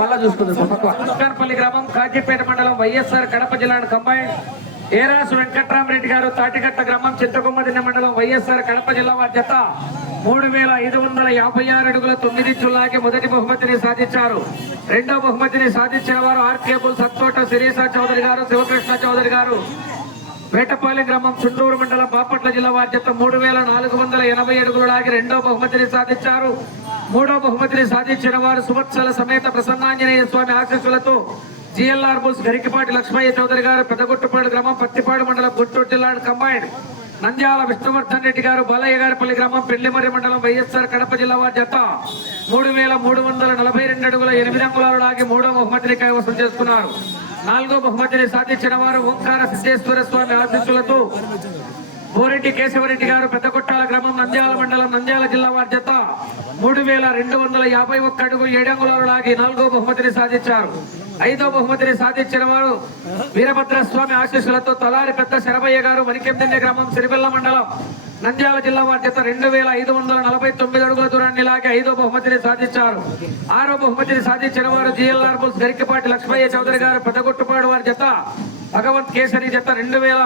మళ్ళా చూసుకుందాం పల్లి గ్రామం కాజీపేట మండలం వైఎస్ఆర్ కడప జిల్లా కంబైన్ ఏరాసు వెంకట్రామరెడ్డి గారు తాటికట్ట గ్రామం చింతకొమ్మదిన్న మండలం వైఎస్ఆర్ కడప జిల్లా వారి జత మూడు వేల ఐదు వందల యాభై ఆరు అడుగుల తొమ్మిది చుల్లాకి మొదటి బహుమతిని సాధించారు. రెండో బహుమతిని సాధించిన వారు ఆర్కేబుల్ సత్తోట శిరీష చౌదరి గారు శివకృష్ణ చౌదరి గారు. వేటపాలెం గ్రామం చుండూరు మండలం బాపట్ల జిల్లా వారి జత మూడు వేల నాలుగు వందల ఎనభై అడుగులు రెండో బహుమతిని సాధించారు. మూడో బహుమతిని సాధించిన వారు సువత్సల సమేత ప్రసన్నాంజనేయ స్వామి ఆశీస్సులతో జిఎల్ఆర్ బుల్స్ గరికిపాటి లక్ష్మయ్య చౌదరి గారు పెద్దగుట్టుపాడు గ్రామం పత్తిపాడు మండలం గుంటూరు జిల్లా కంబైన్డ్. నంద్యాల విష్ణువర్ధన్ రెడ్డి గారు బాలయ్య గారిపల్లి గ్రామం పెళ్ళిమర్రి మండలం వైఎస్ఆర్ కడప జిల్లా వారి జత. మూడు వేల మూడు వందల నలభై రెండు అడుగుల ఎనిమిది అంగుళాలు లాగి మూడో బహుమతిని కైవసం చేసుకున్నారు. నాలుగో బహుమతిని సాధించిన వారు ఓంకార సిద్ధేశ్వర స్వామి ఆశీస్సులతో బోరెడ్డి కేశవరెడ్డి గారు పెద్దకొట్టాల గ్రామం నంద్యాల మండలం నంద్యాల జిల్లా వారి జత మూడు వేల రెండు వందల యాభై ఒక్క అడుగు ఏడంగుళాలు లాగి నాలుగో బహుమతిని సాధించారు. ఐదో బహుమతిని సాధించిన వారు వీరభద్ర స్వామి ఆశీస్సులతో తలారి పెద్ద శరభయ్య గారు మణికెందెన్నె గ్రామం సిరిబెల్ల మండలం నంద్యాల జిల్లా వారి జత రెండు వేల ఐదు వందల నలభై తొమ్మిది అడుగుల దూరాన్ని లాగి ఐదో బహుమతిని సాధించారు. ఆరో బహుమతిని సాధించిన వారు జిఎల్ఆర్ బుల్స్ గరికపాటి లక్ష్మయ్య చౌదరి గారు పెద్దగొట్టుపాడు వారి జత భగవంత్ కేసరి జత రెండు వేల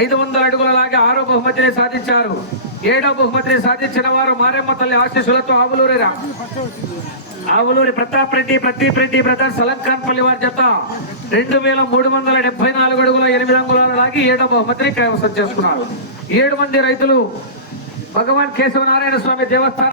ఐదు వందల అడుగుల లాగా ఆరో బహుమతిని సాధించారు. ఏడో బహుమతిని సాధించిన వారు మారెమ్మ తల్లి ఆశీస్సులతో ఆవులూరిరా. ఆవులూరి ప్రతాప్ రెడ్డి ప్రదీప్ రెడ్డి బ్రదర్స్ అలంకాన్ పల్లి వారి జత రెండు వేల మూడు వందల డెబ్బై నాలుగు అడుగుల ఎనిమిది అంగుళాల లాగి ఏడో బహుమతిని కైవసం చేసుకున్నారు. ఏడు మంది రైతులు భగవాన్ కేశవనారాయణ స్వామి దేవస్థానం